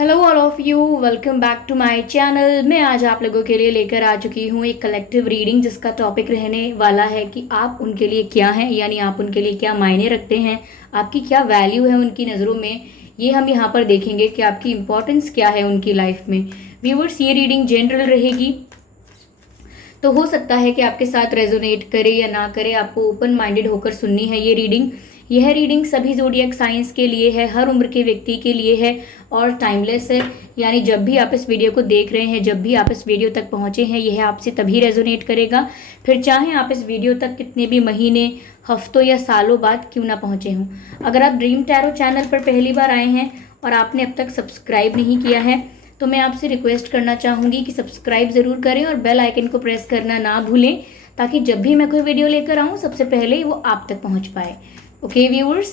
Hello all of you, welcome back to my channel. मैं आज आप लोगों के लिए लेकर आ चुकी हूँ एक कलेक्टिव रीडिंग जिसका टॉपिक रहने वाला है कि आप उनके लिए क्या हैं, यानी आप उनके लिए क्या मायने रखते हैं, आपकी क्या वैल्यू है उनकी नज़रों में। ये हम यहाँ पर देखेंगे कि आपकी इम्पोर्टेंस क्या है उनकी लाइफ में। व्यूअर्स, ये रीडिंग जनरल रहेगी, तो हो सकता है कि आपके साथ रेजोनेट करे या ना करे। आपको ओपन माइंडेड होकर सुननी है ये रीडिंग। यह रीडिंग सभी ज़ोडिएक साइंस के लिए है, हर उम्र के व्यक्ति के लिए है और टाइमलेस है। यानी जब भी आप इस वीडियो को देख रहे हैं, जब भी आप इस वीडियो तक पहुंचे हैं, यह आपसे तभी रेजोनेट करेगा, फिर चाहे आप इस वीडियो तक कितने भी महीने, हफ्तों या सालों बाद क्यों ना पहुंचे हों। अगर आप ड्रीम टैरो चैनल पर पहली बार आए हैं और आपने अब तक सब्सक्राइब नहीं किया है तो मैं आपसे रिक्वेस्ट करना चाहूँगी कि सब्सक्राइब ज़रूर करें और बेल आइकन को प्रेस करना ना भूलें, ताकि जब भी मैं कोई वीडियो लेकर आऊँ सबसे पहले वो आप तक पहुँच पाए। ओके व्यूअर्स,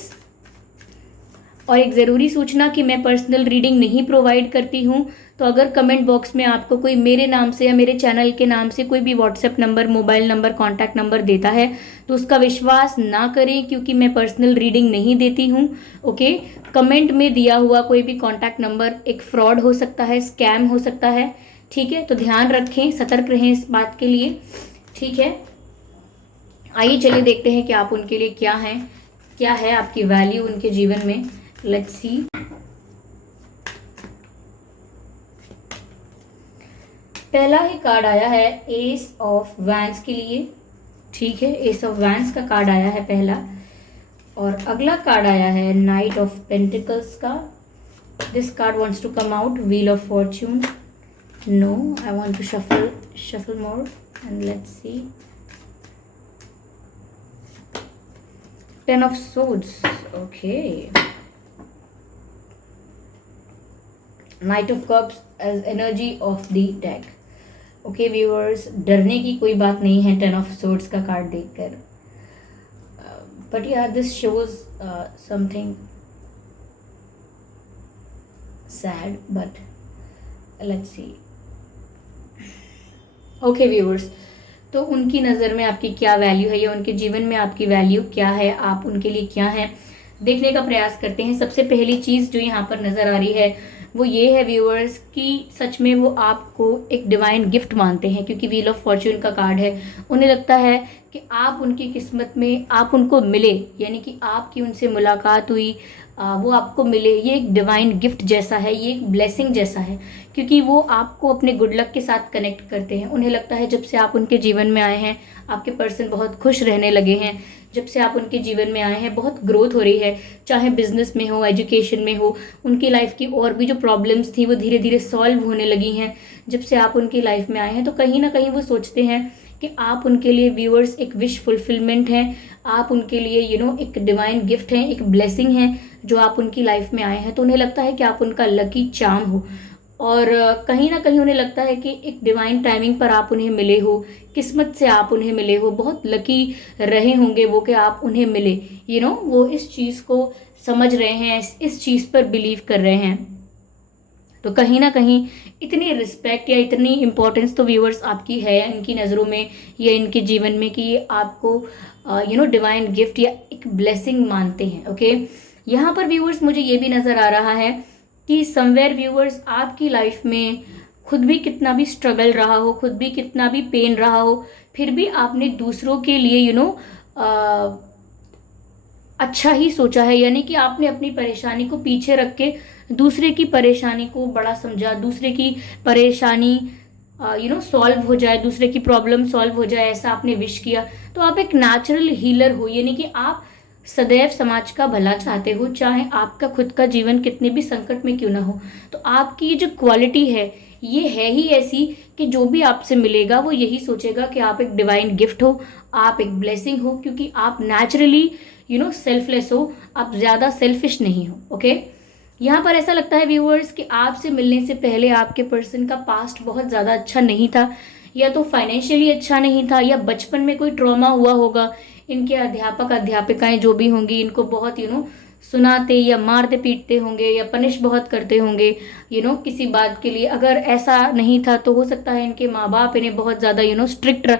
और एक ज़रूरी सूचना कि मैं पर्सनल रीडिंग नहीं प्रोवाइड करती हूँ। तो अगर कमेंट बॉक्स में आपको कोई मेरे नाम से या मेरे चैनल के नाम से कोई भी WhatsApp number, mobile number, contact number देता है तो उसका विश्वास ना करें, क्योंकि मैं पर्सनल रीडिंग नहीं देती हूँ। ओके, कमेंट में दिया हुआ कोई भी कॉन्टैक्ट नंबर एक फ्रॉड हो सकता है, स्कैम हो सकता है। ठीक है, तो ध्यान रखें, सतर्क रहें इस बात के लिए। ठीक है, आइए चलिए देखते हैं कि आप उनके लिए क्या हैं, क्या है आपकी वैल्यू उनके जीवन में। Let's see. पहला ही कार्ड आया है एस ऑफ वैंस के लिए। ठीक है, एस ऑफ वैंस का कार्ड आया है पहला, और अगला कार्ड आया है नाइट ऑफ पेंटिकल्स का। This card wants to come out, wheel of fortune. No, I want to shuffle more and let's see. Ten of swords, okay. Knight of cups as energy of the deck. Okay viewers, डरने की कोई बात नहीं है ten of swords का card देखकर, but yeah this shows something sad, but let's see. Okay viewers, तो उनकी नज़र में आपकी क्या वैल्यू है या उनके जीवन में आपकी वैल्यू क्या है, आप उनके लिए क्या हैं, देखने का प्रयास करते हैं। सबसे पहली चीज़ जो यहाँ पर नज़र आ रही है वो ये है व्यूअर्स कि सच में वो आपको एक डिवाइन गिफ्ट मानते हैं, क्योंकि व्हील ऑफ फॉर्च्यून का कार्ड है। उन्हें लगता है कि आप उनकी किस्मत में, आप उनको मिले, यानी कि आपकी उनसे मुलाकात हुई, वो आपको मिले, ये एक डिवाइन गिफ्ट जैसा है, ये एक ब्लेसिंग जैसा है, क्योंकि वो आपको अपने गुड लक के साथ कनेक्ट करते हैं। उन्हें लगता है जब से आप उनके जीवन में आए हैं आपके पर्सन बहुत खुश रहने लगे हैं। जब से आप उनके जीवन में आए हैं बहुत ग्रोथ हो रही है, चाहे बिजनेस में हो, एजुकेशन में हो। उनकी लाइफ की और भी जो प्रॉब्लम्स थी वो धीरे धीरे सॉल्व होने लगी हैं जब से आप उनकी लाइफ में आए हैं। तो कहीं ना कहीं वो सोचते हैं कि आप उनके लिए व्यूअर्स एक विश फुलफिलमेंट हैं, आप उनके लिए एक डिवाइन गिफ्ट हैं, एक ब्लेसिंग है जो आप उनकी लाइफ में आए हैं। तो उन्हें लगता है कि आप उनका लकी चार्म हो, और कहीं ना कहीं उन्हें लगता है कि एक डिवाइन टाइमिंग पर आप उन्हें मिले हो, किस्मत से आप उन्हें मिले हो, बहुत लकी रहे होंगे वो कि आप उन्हें मिले। वो इस चीज़ को समझ रहे हैं, इस चीज़ पर बिलीव कर रहे हैं। तो कहीं ना कहीं इतनी रिस्पेक्ट या इतनी इम्पोर्टेंस तो व्यूअर्स आपकी है इनकी नज़रों में या इनके जीवन में कि ये आपको डिवाइन गिफ्ट या एक ब्लेसिंग मानते हैं। ओके, यहाँ पर व्यूअर्स मुझे ये भी नज़र आ रहा है कि समवेयर व्यूअर्स आपकी लाइफ में खुद भी कितना भी स्ट्रगल रहा हो, खुद भी कितना भी पेन रहा हो, फिर भी आपने दूसरों के लिए अच्छा ही सोचा है। यानी कि आपने अपनी परेशानी को पीछे रख के दूसरे की परेशानी को बड़ा समझा, दूसरे की परेशानी सॉल्व हो जाए, दूसरे की प्रॉब्लम सॉल्व हो जाए, ऐसा आपने विश किया। तो आप एक नेचुरल हीलर हो, यानी कि आप सदैव समाज का भला चाहते हो, चाहे आपका खुद का जीवन कितने भी संकट में क्यों ना हो। तो आपकी ये जो क्वालिटी है ये है ही ऐसी कि जो भी आपसे मिलेगा वो यही सोचेगा कि आप एक डिवाइन गिफ्ट हो, आप एक ब्लेसिंग हो, क्योंकि आप नेचुरली सेल्फलेस हो, आप ज़्यादा सेल्फिश नहीं हो। ओके, यहाँ पर ऐसा लगता है व्यूअर्स कि आपसे मिलने से पहले आपके पर्सन का पास्ट बहुत ज़्यादा अच्छा नहीं था, या तो फाइनेंशियली अच्छा नहीं था, या बचपन में कोई ट्रॉमा हुआ होगा। इनके अध्यापक अध्यापिकाएं जो भी होंगी इनको बहुत सुनाते या मारते पीटते होंगे या पनिश बहुत करते होंगे किसी बात के लिए। अगर ऐसा नहीं था तो हो सकता है इनके माँ बाप इन्हें बहुत ज़्यादा स्ट्रिक्ट,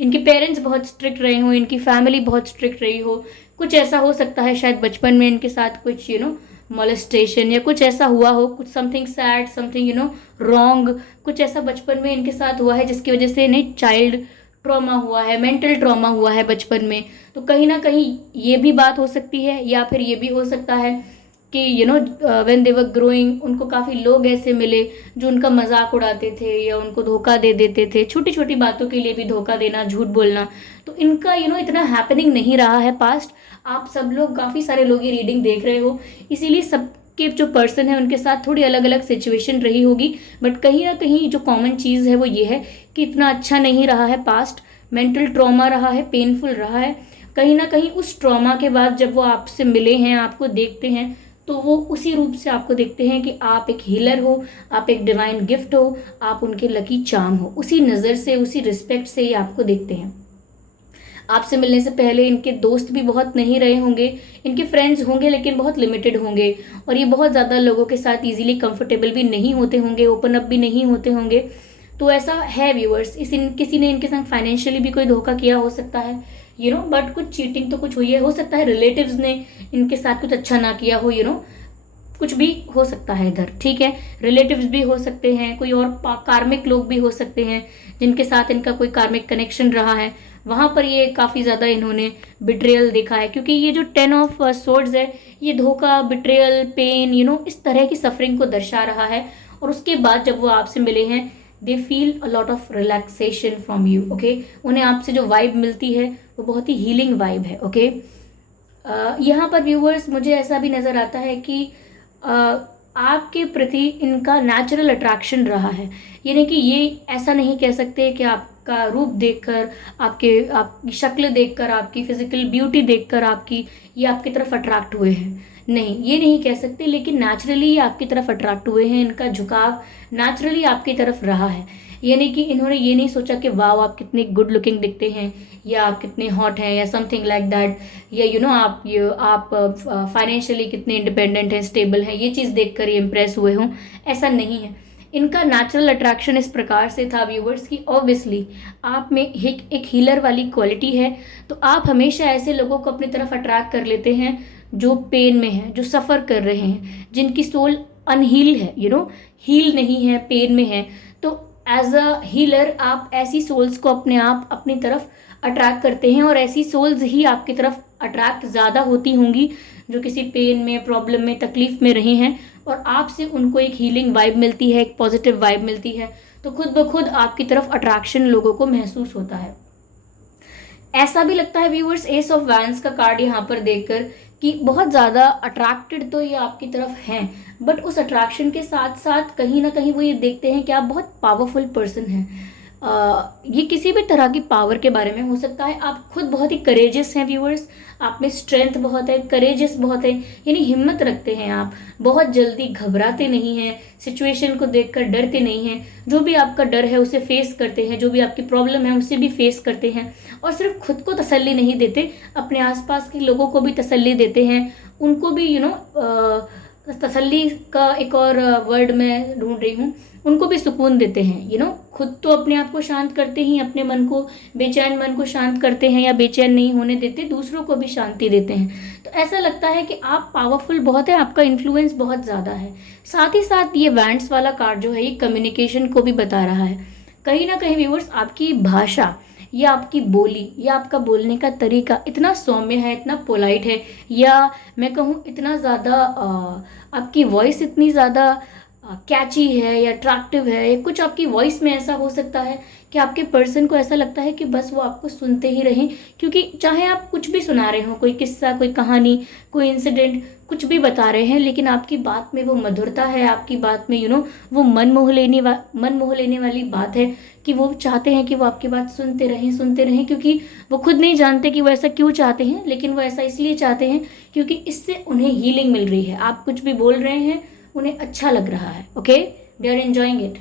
इनके पेरेंट्स बहुत स्ट्रिक्ट रहे हों, इनकी फैमिली बहुत स्ट्रिक्ट रही हो। कुछ ऐसा हो सकता है, शायद बचपन में इनके साथ कुछ मोलेस्टेशन या कुछ ऐसा हुआ हो, कुछ समथिंग सैड, समथिंग रॉन्ग, कुछ ऐसा बचपन में इनके साथ हुआ है जिसकी वजह से इन्हें चाइल्ड ट्रॉमा हुआ है, मेंटल ट्रॉमा हुआ है बचपन में। तो कहीं ना कहीं ये भी बात हो सकती है, या फिर ये भी हो सकता है कि व्हेन दे वर ग्रोइंग उनको काफ़ी लोग ऐसे मिले जो उनका मजाक उड़ाते थे या उनको धोखा दे देते थे, छोटी छोटी बातों के लिए भी धोखा देना, झूठ बोलना। तो इनका इतना हैपनिंग नहीं रहा है पास्ट। आप सब लोग, काफ़ी सारे लोग ये रीडिंग देख रहे हो, इसीलिए सबके जो पर्सन है उनके साथ थोड़ी अलग अलग सिचुएशन रही होगी, बट कहीं ना कहीं जो कॉमन चीज़ है वो ये है कि इतना अच्छा नहीं रहा है पास्ट, मेंटल ट्रॉमा रहा है, पेनफुल रहा है। कहीं ना कहीं उस ट्रॉमा के बाद जब वो आपसे मिले हैं, आपको देखते हैं, तो वो उसी रूप से आपको देखते हैं कि आप एक हीलर हो, आप एक डिवाइन गिफ्ट हो, आप उनके लकी चार्म हो। उसी नज़र से, उसी रिस्पेक्ट से ये आपको देखते हैं। आपसे मिलने से पहले इनके दोस्त भी बहुत नहीं रहे होंगे, इनके फ्रेंड्स होंगे लेकिन बहुत लिमिटेड होंगे, और ये बहुत ज़्यादा लोगों के साथ इजीली कंफर्टेबल भी नहीं होते होंगे, ओपन अप भी नहीं होते होंगे। तो ऐसा है व्यूअर्स, किसी ने इनके संग फाइनेंशियली भी कोई धोखा किया हो सकता है, बट कुछ चीटिंग तो कुछ हुई है। हो सकता है रिलेटिव्स ने इनके साथ कुछ अच्छा ना किया हो, कुछ भी हो सकता है इधर, ठीक है। रिलेटिव्स भी हो सकते हैं, कोई और कार्मिक लोग भी हो सकते हैं जिनके साथ इनका कोई कार्मिक कनेक्शन रहा है, वहाँ पर ये काफ़ी ज़्यादा इन्होंने बिट्रेयल देखा है। क्योंकि ये जो 10 ऑफ सोर्ड्स है, ये धोखा, बिट्रेयल, पेन, इस तरह की सफरिंग को दर्शा रहा है। और उसके बाद जब वो आपसे मिले हैं, they feel a lot of relaxation from you, okay. उन्हें आपसे जो वाइब मिलती है वो बहुत ही हीलिंग वाइब है, ओके। यहाँ पर व्यूवर्स मुझे ऐसा भी नज़र आता है कि आपके प्रति इनका नेचुरल अट्रैक्शन रहा है। यानी कि ये ऐसा नहीं कह सकते कि आपका रूप देखकर, आपकी शक्ल देखकर, आपकी फिजिकल ब्यूटी देखकर ये आपकी तरफ अट्रैक्ट हुए हैं, नहीं, ये नहीं कह सकते। लेकिन नेचुरली ये आपकी तरफ अट्रैक्ट हुए हैं, इनका झुकाव नेचुरली आपकी तरफ रहा है। यानी कि इन्होंने ये नहीं सोचा कि वाह आप कितने गुड लुकिंग दिखते हैं, या आप कितने हॉट हैं, या समथिंग लाइक दैट, या आप फाइनेंशियली कितने इंडिपेंडेंट हैं, स्टेबल हैं, ये चीज़ देखकर ये इम्प्रेस हुए हों। ऐसा नहीं है। इनका नेचुरल अट्रैक्शन इस प्रकार से था व्यूवर्स कि ऑब्वियसली आप में एक हीलर वाली क्वालिटी है। तो आप हमेशा ऐसे लोगों को अपनी तरफ अट्रैक्ट कर लेते हैं जो पेन में हैं, जो सफ़र कर रहे हैं, जिनकी सोल अनहील है, हील नहीं है, पेन में है। तो एज अ हीलर आप ऐसी सोल्स को अपनी तरफ अट्रैक्ट करते हैं, और ऐसी सोल्स ही आपकी तरफ अट्रैक्ट ज़्यादा होती होंगी जो किसी पेन में, प्रॉब्लम में, तकलीफ में रही हैं, और आपसे उनको एक हीलिंग वाइब मिलती है, एक पॉजिटिव वाइब मिलती है। तो खुद ब खुद आपकी तरफ अट्रैक्शन लोगों को महसूस होता है। ऐसा भी लगता है व्यूअर्स, एस ऑफ वैंड्स का कार्ड यहाँ पर देखकर, कि बहुत ज़्यादा अट्रैक्टेड तो ये आपकी तरफ हैं, बट उस अट्रैक्शन के साथ साथ कहीं ना कहीं वो ये देखते हैं कि आप बहुत पावरफुल पर्सन हैं। ये किसी भी तरह की पावर के बारे में हो सकता है। आप खुद बहुत ही करेजियस हैं व्यूअर्स, आप में स्ट्रेंथ बहुत है, करेजियस बहुत है, यानी हिम्मत रखते हैं आप, बहुत जल्दी घबराते नहीं हैं, सिचुएशन को देखकर डरते नहीं हैं, जो भी आपका डर है उसे फेस करते हैं, जो भी आपकी प्रॉब्लम है उसे भी फेस करते हैं। और सिर्फ खुद को तसल्ली नहीं देते, अपने आसपास के लोगों को भी तसल्ली देते हैं, उनको भी तसल्ली का एक और वर्ड मैं ढूंढ रही हूँ, उनको भी सुकून देते हैं। खुद तो अपने आप को शांत करते ही, अपने मन को, बेचैन मन को शांत करते हैं, या बेचैन नहीं होने देते, दूसरों को भी शांति देते हैं। तो ऐसा लगता है कि आप पावरफुल बहुत है, आपका इन्फ्लुएंस बहुत ज़्यादा है। साथ ही साथ ये वैंड्स वाला कार्ड जो है, ये कम्युनिकेशन को भी बता रहा है। कहीं ना कहीं व्यूअर्स, आपकी भाषा या आपकी बोली या आपका बोलने का तरीका इतना सौम्य है, इतना पोलाइट है, या मैं कहूँ इतना ज़्यादा आपकी वॉइस इतनी ज़्यादा कैची है या अट्रैक्टिव है, कुछ आपकी वॉइस में ऐसा हो सकता है कि आपके पर्सन को ऐसा लगता है कि बस वो आपको सुनते ही रहें। क्योंकि चाहे आप कुछ भी सुना रहे हो, कोई किस्सा, कोई कहानी, कोई इंसिडेंट, कुछ भी बता रहे हैं, लेकिन आपकी बात में वो मधुरता है, आपकी बात में वो मन मोह लेने वाली बात है कि वो चाहते हैं कि वो आपकी बात सुनते रहें, क्योंकि वो खुद नहीं जानते कि वो ऐसा क्यों चाहते हैं, लेकिन वो ऐसा इसलिए चाहते हैं क्योंकि इससे उन्हें हीलिंग मिल रही है। आप कुछ भी बोल रहे हैं, उन्हें अच्छा लग रहा है, okay, they are enjoying it.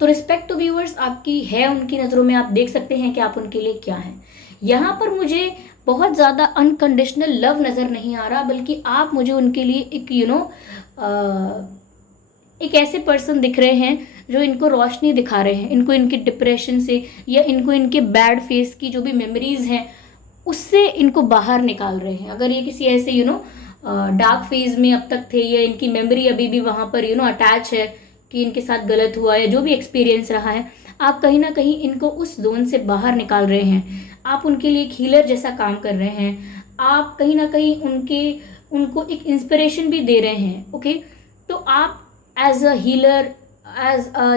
तो रिस्पेक्ट टू व्यूअर्स आपकी है उनकी नज़रों में, आप देख सकते हैं कि आप उनके लिए क्या हैं। यहाँ पर मुझे बहुत ज़्यादा अनकंडीशनल लव नज़र नहीं आ रहा, बल्कि आप मुझे उनके लिए एक ऐसे पर्सन दिख रहे हैं जो इनको रोशनी दिखा रहे हैं, इनको इनके डिप्रेशन से, या इनको इनके बैड फेस की जो भी मेमोरीज हैं उससे इनको बाहर निकाल रहे हैं। अगर ये किसी ऐसे डार्क फेज में अब तक थे, या इनकी मेमोरी अभी भी वहां पर अटैच है कि इनके साथ गलत हुआ या जो भी एक्सपीरियंस रहा है, आप कहीं ना कहीं इनको उस जोन से बाहर निकाल रहे हैं। आप उनके लिए एक हीलर जैसा काम कर रहे हैं। आप कहीं ना कहीं उनको एक इंस्पिरेशन भी दे रहे हैं। ओके, तो आप as a healer, as a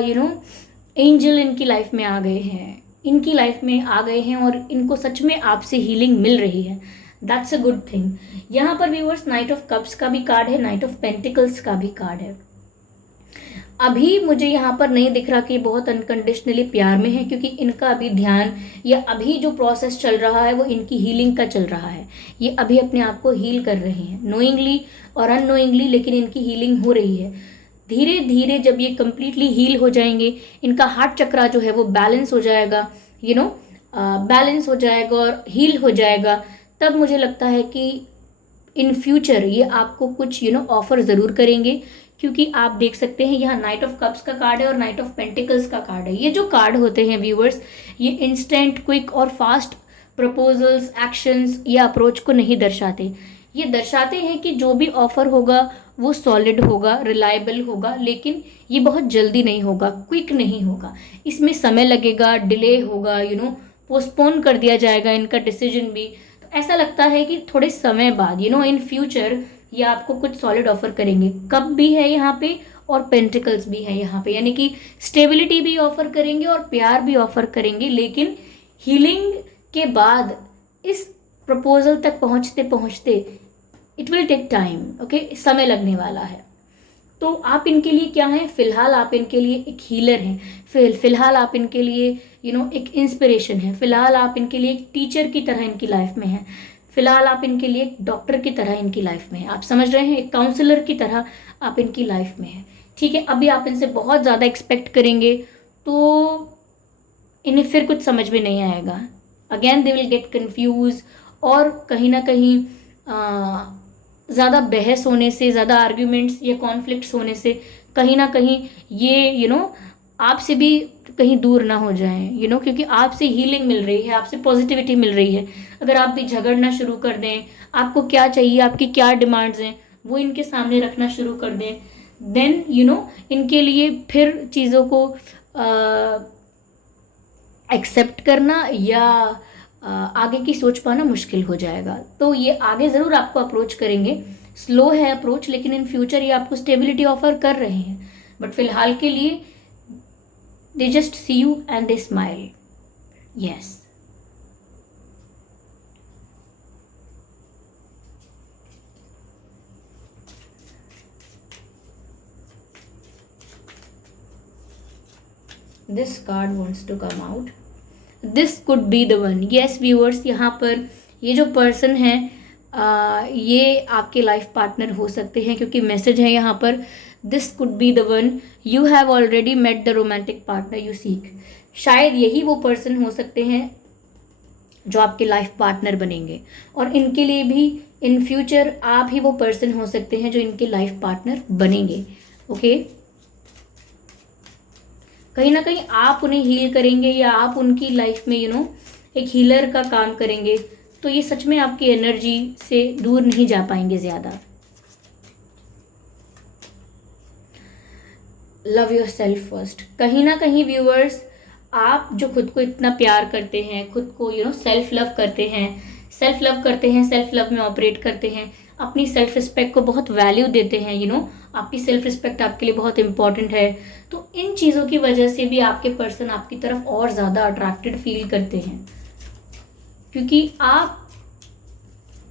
angel इनकी लाइफ में आ गए हैं, इनकी लाइफ में आ गए हैं, और इनको सच में आपसे हीलिंग मिल रही है। That's a good thing. यहाँ पर व्यूअर्स नाइट ऑफ कप्स का भी कार्ड है, नाइट ऑफ पेंटिकल्स का भी कार्ड है। अभी मुझे यहाँ पर नहीं दिख रहा कि बहुत अनकंडीशनली प्यार में है, क्योंकि इनका अभी ध्यान या अभी जो प्रोसेस चल रहा है वो इनकी हीलिंग का चल रहा है। ये अभी अपने आप को हील कर रहे हैं, नोइंगली और अननोइंगली, लेकिन इनकी हीलिंग हो रही है। धीरे धीरे जब ये कंप्लीटली हील हो जाएंगे, इनका हार्ट चक्रा जो है वो बैलेंस हो जाएगा, बैलेंस हो जाएगा और हील हो जाएगा, तब मुझे लगता है कि इन फ्यूचर ये आपको कुछ ऑफर ज़रूर करेंगे। क्योंकि आप देख सकते हैं यहाँ नाइट ऑफ कप्स का कार्ड है और नाइट ऑफ पेंटिकल्स का कार्ड है। ये जो कार्ड होते हैं व्यूअर्स, ये इंस्टेंट, क्विक और फास्ट प्रपोजल्स, एक्शंस या अप्रोच को नहीं दर्शाते। ये दर्शाते हैं कि जो भी ऑफर होगा वो सॉलिड होगा, रिलायबल होगा, लेकिन ये बहुत जल्दी नहीं होगा, क्विक नहीं होगा। इसमें समय लगेगा, डिले होगा, पोस्टपोन कर दिया जाएगा इनका डिसीजन भी। तो ऐसा लगता है कि थोड़े समय बाद इन फ्यूचर ये आपको कुछ सॉलिड ऑफर करेंगे। कप भी है यहाँ पे और पेंटिकल्स भी है यहाँ पे, यानी कि स्टेबिलिटी भी ऑफर करेंगे और प्यार भी ऑफर करेंगे, लेकिन हीलिंग के बाद इस प्रपोजल तक पहुँचते पहुँचते it will take time. Okay, समय लगने वाला है। तो आप इनके लिए क्या हैं? फिलहाल आप इनके लिए एक हीलर हैं, फिलहाल आप इनके लिए एक इंस्पिरेशन है, फिलहाल आप इनके लिए एक टीचर की तरह इनकी लाइफ में हैं, फिलहाल आप इनके लिए एक डॉक्टर की तरह इनकी लाइफ में हैं। आप समझ रहे हैं, एक काउंसलर की तरह आप इनकी लाइफ में हैं। ठीक है, अभी आप इनसे बहुत ज़्यादा एक्सपेक्ट करेंगे तो इन्हें फिर कुछ समझ में नहीं आएगा। Again they will get confuse, और कहीं ना कहीं ज़्यादा बहस होने से, ज़्यादा आर्ग्यूमेंट्स या कॉन्फ्लिक्ट्स होने से कहीं ना कहीं ये आपसे भी कहीं दूर ना हो जाएं, क्योंकि आपसे हीलिंग मिल रही है, आपसे पॉजिटिविटी मिल रही है। अगर आप भी झगड़ना शुरू कर दें, आपको क्या चाहिए, आपकी क्या डिमांड्स हैं, वो इनके सामने रखना शुरू कर दें, देन इनके लिए फिर चीज़ों को एक्सेप्ट करना या आगे की सोच पाना मुश्किल हो जाएगा। तो ये आगे ज़रूर आपको अप्रोच करेंगे, स्लो है अप्रोच, लेकिन इन फ्यूचर ये आपको स्टेबिलिटी ऑफर कर रहे हैं। बट फिलहाल के लिए they just see you and they smile. Yes. This card wants to come out. This could be the one. Yes viewers, यहाँ पर ये जो पर्सन है ये आपके लाइफ पार्टनर हो सकते हैं, क्योंकि मैसेज है यहाँ पर this could be the one, you have already met the romantic partner you seek. शायद यही वो पर्सन हो सकते हैं जो आपके लाइफ पार्टनर बनेंगे, और इनके लिए भी इन फ्यूचर आप ही वो पर्सन हो सकते हैं जो इनके लाइफ पार्टनर बनेंगे। ओके, कहीं ना कहीं आप उन्हें हील करेंगे या आप उनकी लाइफ में एक हीलर का काम करेंगे, तो ये सच में आपकी एनर्जी से दूर नहीं जा पाएंगे ज़्यादा। Love your self first. कहीं ना कहीं व्यूअर्स, आप जो खुद को इतना प्यार करते हैं, खुद को सेल्फ लव करते हैं, सेल्फ लव में ऑपरेट करते हैं, अपनी सेल्फ रिस्पेक्ट को बहुत वैल्यू देते हैं, आपकी सेल्फ रिस्पेक्ट आपके लिए बहुत इंपॉर्टेंट है। तो इन चीज़ों की वजह से भी आपके पर्सन आपकी तरफ और ज़्यादा अट्रैक्टेड फील करते हैं, क्योंकि आप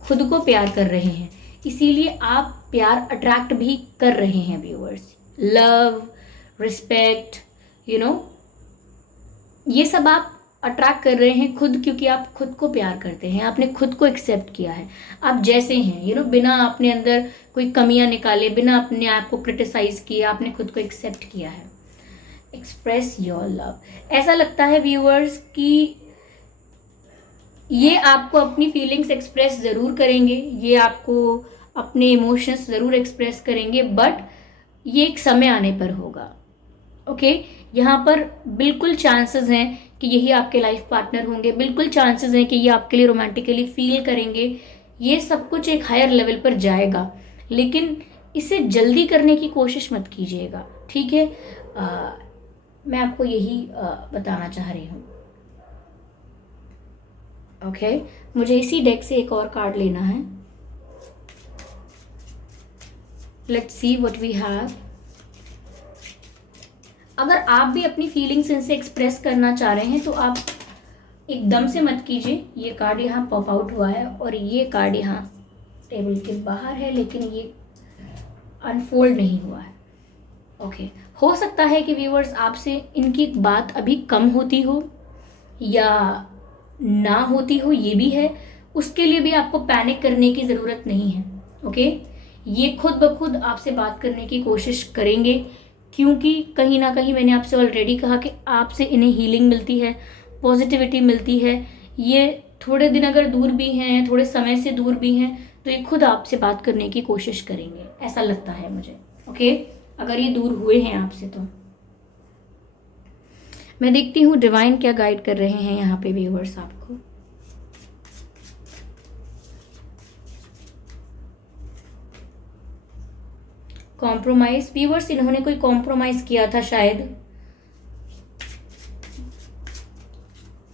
खुद को प्यार कर रहे हैं, इसीलिए आप प्यार अट्रैक्ट भी कर रहे हैं व्यूअर्स। लव, रिस्पेक्ट, ये सब आप अट्रैक्ट कर रहे हैं खुद, क्योंकि आप खुद को प्यार करते हैं, आपने खुद को एक्सेप्ट किया है आप जैसे हैं, बिना अपने अंदर कोई कमियां निकाले, बिना अपने आप को क्रिटिसाइज किए, आपने खुद को एक्सेप्ट किया है। Express your love. ऐसा लगता है व्यूअर्स कि ये आपको अपनी फीलिंग्स एक्सप्रेस ज़रूर करेंगे, ये आपको अपने इमोशंस ज़रूर एक्सप्रेस करेंगे, बट ये एक समय आने पर होगा। ओके, यहाँ पर बिल्कुल चांसेस हैं कि यही आपके लाइफ पार्टनर होंगे, बिल्कुल चांसेस हैं कि ये आपके लिए रोमांटिकली फील करेंगे, ये सब कुछ एक हायर लेवल पर जाएगा, लेकिन इसे जल्दी करने की कोशिश मत कीजिएगा, ठीक है। मैं आपको यही बताना चाह रही हूँ। ओके, मुझे इसी डेक से एक और कार्ड लेना है। Let's see what we have. अगर आप भी अपनी फीलिंग्स इनसे एक्सप्रेस करना चाह रहे हैं तो आप एकदम से मत कीजिए। ये कार्ड यहाँ पॉप आउट हुआ है और ये कार्ड यहाँ टेबल के बाहर है, लेकिन ये अनफोल्ड नहीं हुआ है। ओके, हो सकता है कि व्यूअर्स आपसे इनकी बात अभी कम होती हो या ना होती हो, ये भी है। उसके लिए भी आपको पैनिक करने की ज़रूरत नहीं है। ओके, ये खुद ब खुद आपसे बात करने की कोशिश करेंगे, क्योंकि कहीं ना कहीं मैंने आपसे ऑलरेडी कहा कि आपसे इन्हें हीलिंग मिलती है, पॉजिटिविटी मिलती है। ये थोड़े दिन अगर दूर भी हैं, थोड़े समय से दूर भी हैं, तो ये खुद आपसे बात करने की कोशिश करेंगे, ऐसा लगता है मुझे। ओके, अगर ये दूर हुए हैं आपसे तो मैं देखती हूँ डिवाइन क्या गाइड कर रहे हैं यहाँ पे व्यूअर्स आपको। कॉम्प्रोमाइज, व्यूअर्स इन्होंने कोई कॉम्प्रोमाइज किया था शायद,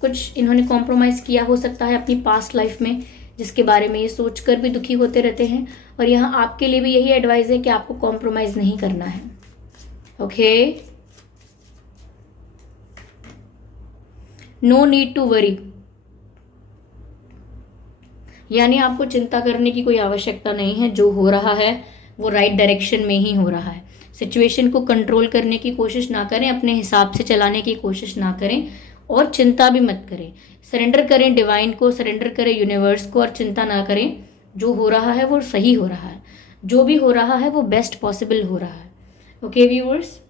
कुछ इन्होंने कॉम्प्रोमाइज किया हो सकता है अपनी पास्ट लाइफ में, जिसके बारे में ये सोचकर भी दुखी होते रहते हैं। और यहाँ आपके लिए भी यही एडवाइस है कि आपको कॉम्प्रोमाइज नहीं करना है। Okay, no need to worry, यानी आपको चिंता करने की कोई आवश्यकता नहीं है। जो हो रहा है वो राइट डायरेक्शन में ही हो रहा है। सिचुएशन को कंट्रोल करने की कोशिश ना करें, अपने हिसाब से चलाने की कोशिश ना करें और चिंता भी मत करें। सरेंडर करें डिवाइन को, सरेंडर करें यूनिवर्स को और चिंता ना करें। जो हो रहा है वो सही हो रहा है, जो भी हो रहा है वो बेस्ट पॉसिबल हो रहा है। ओके व्यूअर्स,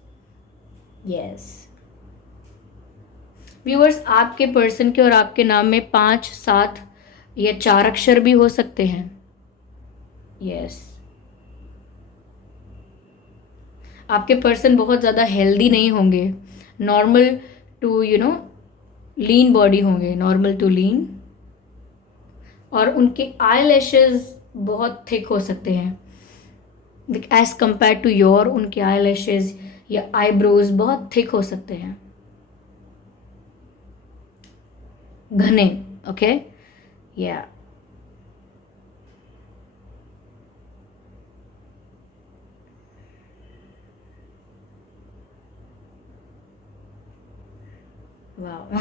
यस व्यूअर्स, आपके पर्सन के और आपके नाम में 5, 7 या 4 अक्षर भी हो सकते हैं। यस, आपके पर्सन बहुत ज़्यादा हेल्दी नहीं होंगे, नॉर्मल टू लीन बॉडी होंगे, नॉर्मल टू लीन। और उनके आई लैशेज बहुत थिक हो सकते हैं एज कंपेयर टू योर। उनके आई लैशेज या आईब्रोज बहुत थिक हो सकते हैं, घने। ओके, या वाह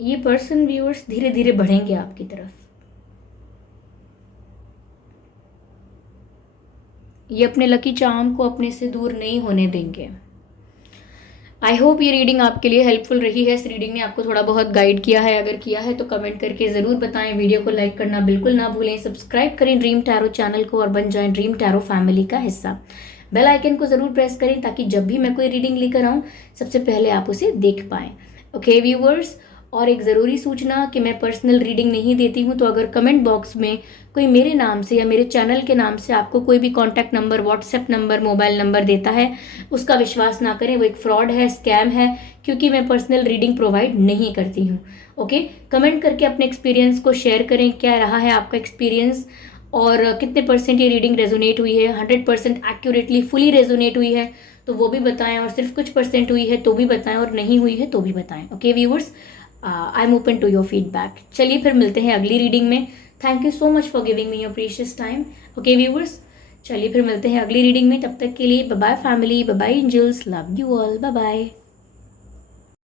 ये पर्सन व्यूअर्स धीरे धीरे बढ़ेंगे आपकी तरफ। ये अपने लकी चार्म को अपने से दूर नहीं होने देंगे। आई होप ये रीडिंग आपके लिए हेल्पफुल रही है। इस रीडिंग ने आपको थोड़ा बहुत गाइड किया है, अगर किया है तो कमेंट करके ज़रूर बताएं। वीडियो को लाइक करना बिल्कुल ना भूलें। सब्सक्राइब करें ड्रीम टैरो चैनल को और बन जाएं ड्रीम टैरो फैमिली का हिस्सा। बेल आइकन को ज़रूर प्रेस करें ताकि जब भी मैं कोई रीडिंग लेकर आऊँ सबसे पहले आप उसे देख पाएँ। ओके व्यूवर्स, और एक ज़रूरी सूचना कि मैं पर्सनल रीडिंग नहीं देती हूँ, तो अगर कमेंट बॉक्स में कोई मेरे नाम से या मेरे चैनल के नाम से आपको कोई भी contact number, WhatsApp number, mobile number देता है, उसका विश्वास ना करें। वो एक फ्रॉड है, स्कैम है, क्योंकि मैं पर्सनल रीडिंग प्रोवाइड नहीं करती हूँ। ओके, कमेंट करके अपने एक्सपीरियंस को शेयर करें, क्या रहा है आपका एक्सपीरियंस और कितने % ये रीडिंग रेजोनेट हुई है। 100% एक्यूरेटली फुली रेजोनेट हुई है तो वो भी बताएं, और सिर्फ कुछ % हुई है तो भी बताएं, और नहीं हुई है तो भी बताएं। Okay viewers, I am open to your feedback. चलिए फिर मिलते हैं अगली रीडिंग में। Thank you so much for giving me your precious time. Okay viewers, चलिए फिर मिलते हैं अगली रीडिंग में। तब तक के लिए bye bye family, bye bye angels, love you all, bye bye.